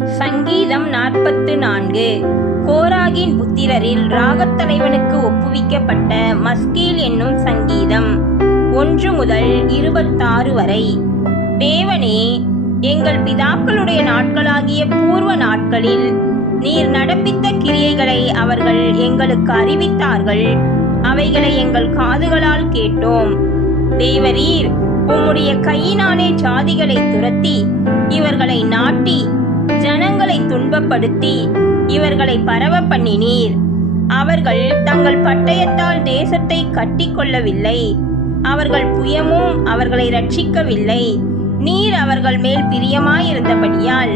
சங்கீதம் 44. கோராகின் புத்திரரில் ராகத்தலைவனுக்கு ஒப்புவிக்கப்பட்ட மஸ்கீல் என்னும் சங்கீதம் 1 முதல் 26 வரை. தேவனே, எங்கள் பிதாக்களுடைய நாட்களாகிய பூர்வ நாட்களில் நீர் நடப்பித்த கிரியைகளை அவர்கள் எங்களுக்கு அறிவித்தார்கள். அவைகளை எங்கள் காதுகளால் கேட்டோம். தேவரீர் உம்முடைய கையினாலே ஜாதிகளை துரத்தி இவர்களை நாட்டி ஜனங்களை துன்பப்படுத்தி இவர்களை பரவ பண்ணினீர். அவர்கள் தங்கள் பட்டயத்தால் தேசத்தை கட்டி கொள்ளவில்லை. அவர்கள் புயமும் அவர்களை ரட்சிக்கவில்லை. நீர் அவர்கள் மேல் பிரியமாயிருந்தபடியால்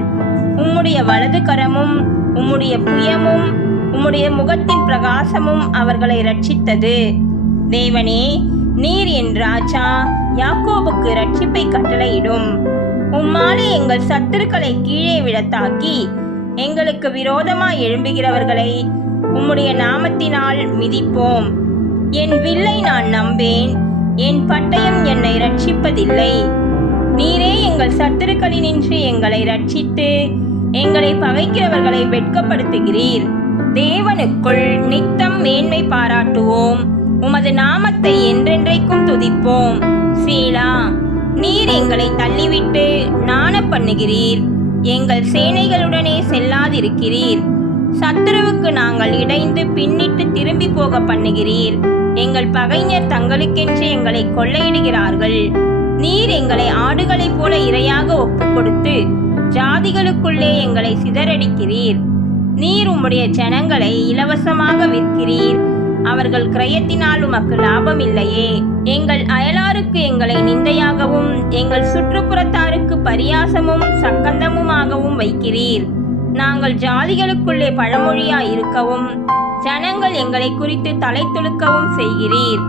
உம்முடைய வலது கரமும் உம்முடைய புயமும் உம்முடைய முகத்தின் பிரகாசமும் அவர்களை ரட்சித்தது. தேவனே, நீர் என் ராஜா, யாக்கோபுக்கு ரட்சிப்பை கட்டளையிடும். உம்மாலே எங்கள் சத்துருக்களை கீழே விழத்தாக்கி எங்களுக்கு விரோதமாய் எழும்புகிறவர்களை உம்முடைய நாமத்தினால் மிதிப்போம். என் வில்லை நான் நம்பேன், என் பட்டயம் என்னை ரட்சிப்பதில்லை. நீரே எங்கள் சத்துருக்களினின்று எங்களை ரட்சித்து எங்களை பகைக்கிறவர்களை வெட்கப்படுத்துகிறீர். தேவனுக்குள் நித்தம் மேன்மை பாராட்டுவோம். உமது நாமத்தை என்றென்றைக்கும் துதிப்போம். சீலா. நீர் எங்களை தள்ளிவிட்டு நாண பண்ணுகிறீர். எங்கள் சேனைகளுடனே செல்லாதிருக்கிறீர். சத்துருவுக்கு நாங்கள் இடைந்து பின்னிட்டு திரும்பி போக பண்ணுகிறீர். எங்கள் பகைஞர் தங்களுக்கென்று எங்களை கொள்ளையிடுகிறார்கள். நீர் எங்களை ஆடுகளைப் போல இரையாக ஒப்பு கொடுத்து ஜாதிகளுக்குள்ளே எங்களை சிதறடிக்கிறீர். நீர் உம்முடைய ஜனங்களை இலவசமாக விற்கிறீர். அவர்கள் கிரயத்தினால் உமக்கு லாபம் இல்லையே. எங்கள் அயலாருக்கு எங்களை நிந்தையாகவும் எங்கள் சுற்றுப்புறத்தாருக்கு பரியாசமும் சக்கந்தமுமாகவும் வைக்கிறீர். நாங்கள் ஜாதிகளுக்குள்ளே பழமொழியாய் இருக்கவும் ஜனங்கள் எங்களை குறித்து தலை துலுக்கவும் செய்கிறீர்.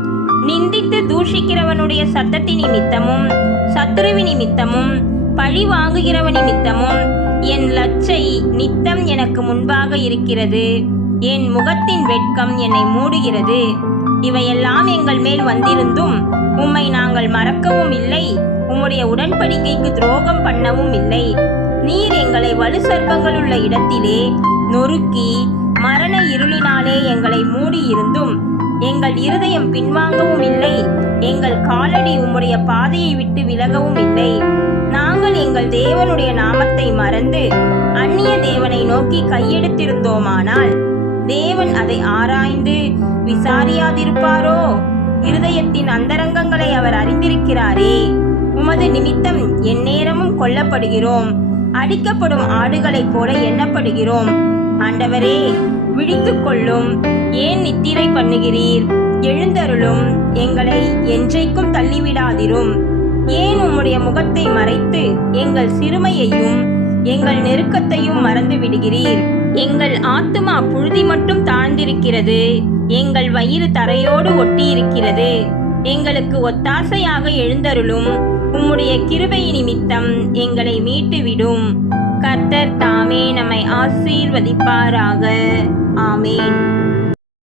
நிந்தித்து தூஷிக்கிறவனுடைய சத்தத்தின் நிமித்தமும் சத்துருவி நிமித்தமும் பழி வாங்குகிறவன் நிமித்தமும் என் லச்சை நித்தம் எனக்கு முன்பாக இருக்கிறது. என் முகத்தின் வெட்கம் என்னை மூடுகிறது. இவையெல்லாம் எங்கள் மேல் வந்திருந்தும் உம்மை நாங்கள் மறக்கவும் இல்லை, உம்முடைய உடன்படிக்கைக்கு துரோகம் பண்ணவும் இல்லை. நீர் எங்களை வலு சர்ப்பங்களுள்ள இடத்திலே நொறுக்கி மரண இருளினாலே எங்களை மூடியிருந்தும் எங்கள் இருதயம் பின்வாங்கவும் இல்லை. எங்கள் காலடி உம்முடைய பாதையை விட்டு விலகவும் இல்லை. நாங்கள் எங்கள் தேவனுடைய நாமத்தை மறந்து அந்நிய தேவனை நோக்கி கையெடுத்திருந்தோமானால் தேவன் அதை ஆராய்ந்து விசாரியாதிருப்பாரோ? இருதயத்தின் அந்தரங்கங்களை அவர் அறிந்திருக்கிறாரே. உமது நிமித்தம் எந்நேரமும் கொல்லப்படுகிறோம். அடிக்கப்படும் ஆடுகளைப் போல எண்ணப்படுகிறோம். ஆண்டவரே, விழித்துக் கொள்ளும். ஏன் நித்திரை பண்ணுகிறீர்? எழுந்தருளும். எங்களை என்றைக்கும் தள்ளிவிடாதிரும். ஏன் உம்முடைய முகத்தை மறைத்து எங்கள் சிறுமையையும் எங்கள் நெருக்கத்தையும் மறந்து விடுகிறீர்? எங்கள் ஆத்துமா புழுதி மட்டும் தாழ்ந்திருக்கிறது. எங்கள் வயிறு தரையோடு ஒட்டியிருக்கிறது. எங்களுக்கு ஒத்தாசையாக எழுந்தருளும். உம்முடைய கிருபை நிமித்தம் எங்களை மீட்டுவிடும். கர்த்தர் தாமே நம்மை ஆசீர்வதிப்பாராக. ஆமேன்.